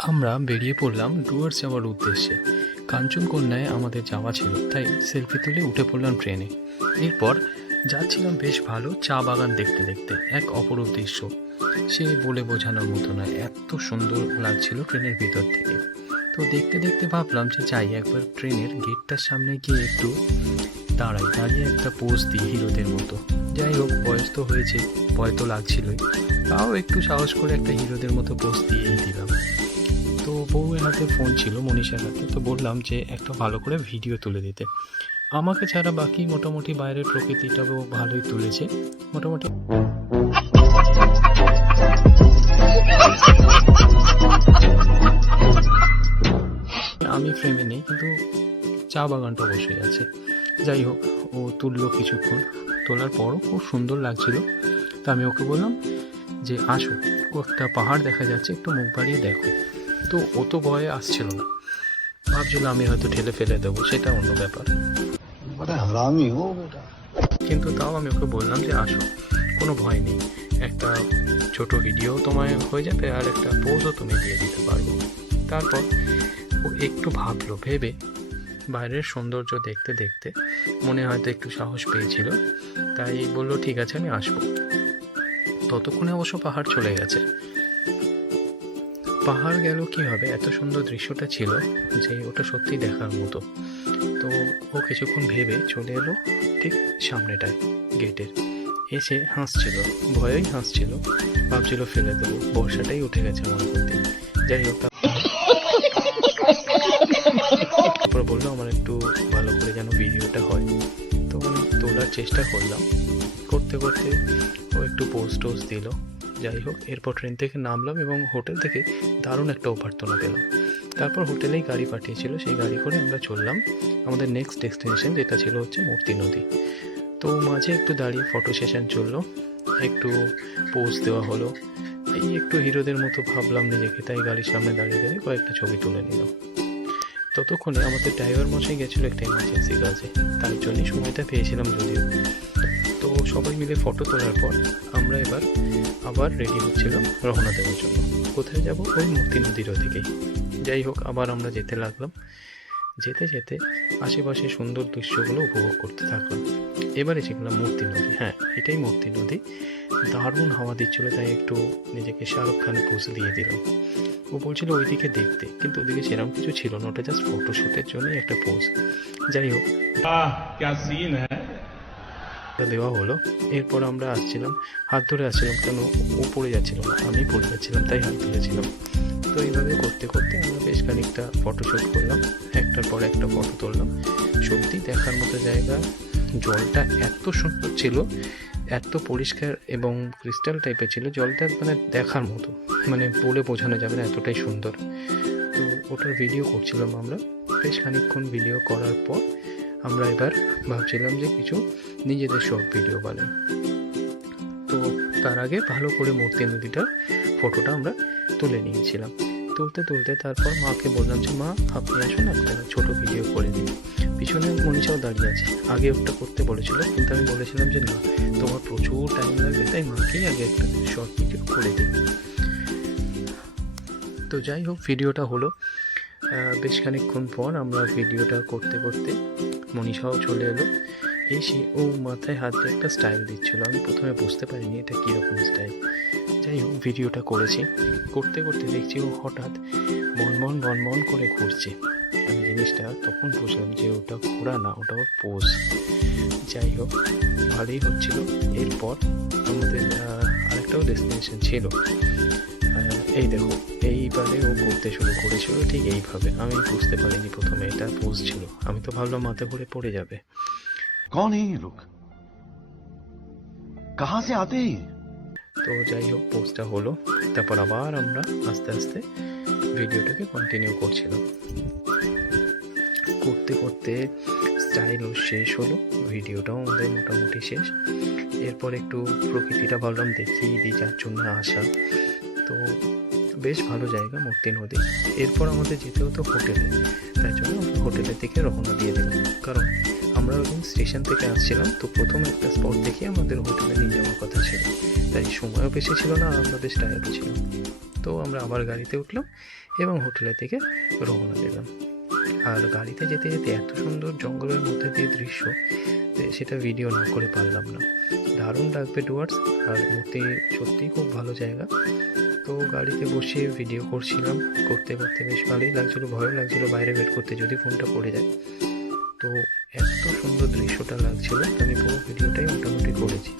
আমরা বেরিয়ে পড়লাম ডুয়ার্স যাওয়ার উদ্দেশ্যে। কাঞ্চনকন্যায় আমাদের যাওয়া ছিল, তাই সেলফি তুলে উঠে পড়লাম ট্রেনে। এরপর যাচ্ছিলাম বেশ ভালো চা বাগান দেখতে দেখতে, এক অপরূপ দৃশ্য। সে বলে বোঝানোর মতো নয়, এত সুন্দর লাগছিল ট্রেনের ভিতর থেকে। তো দেখতে দেখতে ভাবলাম যে যাই একবার ট্রেনের গেটটার সামনে গিয়ে একটু দাঁড়িয়ে একটা পোজ দিই হিরোদের মতো। যাই হোক, বয়স তো হয়েছে, ভয় তো লাগছিলই, তাও একটু সাহস করে একটা হিরোদের মতো পোজ দিয়েই দিলাম। তো বউয়ের হাতে ফোন ছিল, মনীষার হাতে, তো বললাম যে একটা ভালো করে ভিডিও তুলে দিতে। আমাকে ছাড়া বাকি মোটামুটি বাইরের প্রকৃতিটাও ভালোই তুলেছে মোটামুটি। আমি ফ্রেমে নেই, কিন্তু চা বাগানটা অবশ্যই আছে। যাই হোক, ও তুললো কিছুক্ষণ, তোলার পরও খুব সুন্দর লাগছিল। তো আমি ওকে বললাম যে আসো, ও একটা পাহাড় দেখা যাচ্ছে, একটু মুখ বাড়িয়ে দেখো। তো ও তো ভয়ে আসছিল না, ভাবছিল আমি হয়তো ঠেলে ফেলে দেবো, সেটা অন্য ব্যাপার। কিন্তু তাও আমি ওকে বললাম যে আসো, কোনো ভয় নেই, একটা ছোট ভিডিও তোমায় হয়ে যাবে আর একটা পোজও তুমি দিয়ে দিতে পারবো। তারপর ও একটু ভাবলো, ভেবে বাইরের সৌন্দর্য দেখতে দেখতে মনে হয়তো একটু সাহস পেয়েছিল, তাই বললো ঠিক আছে আমি আসবো। ততক্ষণে অবশ্য পাহাড় চলে গেছে। পাহাড় গেল কি হবে, এত সুন্দর দৃশ্যটা ছিল যে ওটা সত্যি দেখার মতো। তো ও কিছুক্ষণ ভেবে চলে এলো ঠিক সামনেটায় গেটের, এসে হাসছিল, ভয়েই হাসছিল, ভাবছিল ফেলে দেবো, বর্ষাটাই উঠে গেছে আমার প্রতি। যাই হোক, তারপর বললো আমার একটু ভালো করে যেন ভিডিওটা হয়। তো আমি তোলার চেষ্টা করলাম, করতে করতে ও একটু পোজ দিল। যাই হোক, এরপর ট্রেন থেকে নামলাম এবং হোটেল থেকে দারুণ একটা অভ্যর্থনা পেলাম। তারপর হোটেলেই গাড়ি পাঠিয়েছিল, সেই গাড়ি করে আমরা চললাম আমাদের নেক্সট ডেস্টিনেশন, যেটা ছিল হচ্ছে মূর্তি নদী। তো মাঝে একটু দাঁড়িয়ে ফটো সেশন চললো, একটু পোজ দেওয়া হলো, এই একটু হিরোদের মতো ভাবলাম নিজেকে, তাই গাড়ির সামনে দাঁড়িয়ে দাঁড়িয়ে কয়েকটা ছবি তুলে নিলাম। ততক্ষণে আমাদের ড্রাইভার মশাই গেছিলো একটা এমার্জেন্সি কাজে, তাই জন্যই সময়টা পেয়েছিলাম যদিও। তো সবাই মিলে ফটো তোলার পর আমরা এবার আবার রেডি হচ্ছিলাম রওনা দেওয়ার জন্য। কোথায় যাব? ওই মূর্তি নদীর ওদিকেই। যাই হোক, আবার আমরা যেতে লাগলাম। যেতে যেতে আশেপাশে সুন্দর দৃশ্যগুলো উপভোগ করতে থাকলাম। এবারে শিখলাম মূর্তি নদী, হ্যাঁ এটাই মূর্তি নদী। দারুণ হাওয়া দিচ্ছিল, তাই একটু নিজেকে শাহরুখ খানে পোজ দিয়ে দিলাম। ও বলছিল ওইদিকে দেখতে, কিন্তু ওদিকে সেরকম কিছু ছিল না, ওটা জাস্ট ফটোশ্যুটের জন্যই একটা পোজ। যাই হোক, দেওয়া হলো। এরপর আমরা আসছিলাম, হাত ধরে আসছিলাম, কেন ও পড়ে যাচ্ছিল না, আমি পড়ে যাচ্ছিলাম, তাই হাত ধরেছিলাম। তো এইভাবে করতে করতে আমরা বেশ খানিকটা ফটোশ্যুট করলাম, একটার পর একটা ফটো তুললাম। সত্যি দেখার মতো জায়গা, জলটা এত সুন্দর ছিল, এত পরিষ্কার এবং ক্রিস্টাল টাইপের ছিল জলটা, মানে দেখার মতো, মানে বলে বোঝানো যাবে না, এতটাই সুন্দর। তো ওটার ভিডিও করছিলাম আমরা। বেশ খানিকক্ষণ ভিডিও করার পর আমরা এবার ভাবছিলাম যে কিছু নিজেদের শর্ট ভিডিও বানাই। তো তার আগে ভালো করে মূর্তি নদীটার ফটোটা আমরা তুলে নিয়েছিলাম। তুলতে তুলতে তারপর মাকে বললাম যে মা আপনি আসুন, একটা ছোট ভিডিও করে দিন। পিছনে মনীষাও দাঁড়িয়ে আছে, আগে ওটা করতে বলেছিল, কিন্তু আমি বলেছিলাম যে না, তোমার প্রচুর টাইম লাগবে, তাই মাকেই আগে একটা শর্ট ভিডিও করে দিই। তো যাই হোক, ভিডিওটা হলো। বেশ খানিকক্ষণ পর আমরা ভিডিওটা করতে করতে মনীষাও চলে এলো। এসে ও মাথায় হাত দিয়ে একটা স্টাইল দিচ্ছিল, আমি প্রথমে বুঝতে পারিনি এটা কীরকম স্টাইল। যাই হোক, ভিডিওটা করেছি, করতে করতে দেখছি ও হঠাৎ বনবন করে ঘুরছে। আমি জিনিসটা তখন বুঝলাম যে ওটা ঘোরা না, ওটা ওর পোজ। যাই হোক, ভালোই হচ্ছিল। এরপর আমাদের আরেকটাও ডেস্টিনেশন ছিল, এই দেখো, এইবারে ও করতে শুরু করেছিল ঠিক এইভাবে। আমি বুঝতে পারিনি প্রথমে এটা পোজ ছিল, আমি তো ভাবলাম মাথা ঘুরে পড়ে যাবে। कौन है ये लोग? कहां से आते हैं? তো যাই হোক, পোস্টটা হলো। তারপর আবার আমরা আস্তে আস্তে ভিডিওটাকে কন্টিনিউ করছিলাম। করতে করতে স্টাইলও শেষ হলো, ভিডিওটাও আমাদের মোটামুটি শেষ। এরপর একটু প্রকৃতিটা ভাবলাম দেখিয়ে দিই, যার জন্য আসা। তো বেশ ভালো জায়গা মূর্তি নদী। এরপর আমাদের যেতে হতো হোটেলে, তাই জন্য আমরা হোটেলের দিকে রওনা দিয়ে দিলাম, কারণ আমরা ওইদিন স্টেশন থেকে আসছিলাম। তো প্রথম একটা স্পট দেখে আমাদের হোটেলে নিয়ে যাওয়ার কথা ছিল, তাই সময়ও বেশি ছিল না আর আমরা বেশ টায়ার্ডও ছিলাম। তো তো আমরা আবার গাড়িতে উঠলাম এবং হোটেলের থেকে রওনা দিলাম। আর গাড়িতে যেতে যেতে এত সুন্দর জঙ্গলের মধ্যে দিয়ে দৃশ্য, সেটা ভিডিও না করে পারলাম না। দারুণ লাগবে ডুয়ার্স, আর মূর্তি সত্যিই খুব ভালো জায়গা। তো গাড়িতে বসে ভিডিও করছিলাম, করতে করতে বেশ ভালোই লাগছিলো, ভয়ও লাগছিলো বাইরে বের করতে যদি ফোনটা পড়ে যায়। তো এত সুন্দর দৃশ্যটা লাগছিল, তো আমি পুরো ভিডিওটাই মোটামুটি করেছি।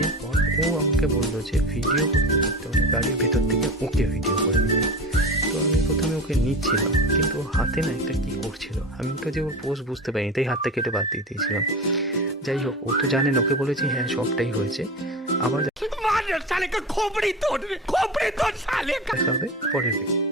এরপর ও আমাকে বললো যে ভিডিও করতে করতে মানে গাড়ির ভেতর থেকে ওকে ভিডিও করে দিতে। তো আমি প্রথমে ওকে নিচ্ছিলাম, কিন্তু ও হাতে না একটা কী করছিল, আমি তো যে ওর পোজ বুঝতে পারিনি, তাই হাতটা কেটে বাদ দিয়ে দিয়েছিলাম। যাই হোক, ও তো জানেন, ওকে বলেছি হ্যাঁ সবটাই হয়েছে। আবার দেখা হবে পরের ভিডিও।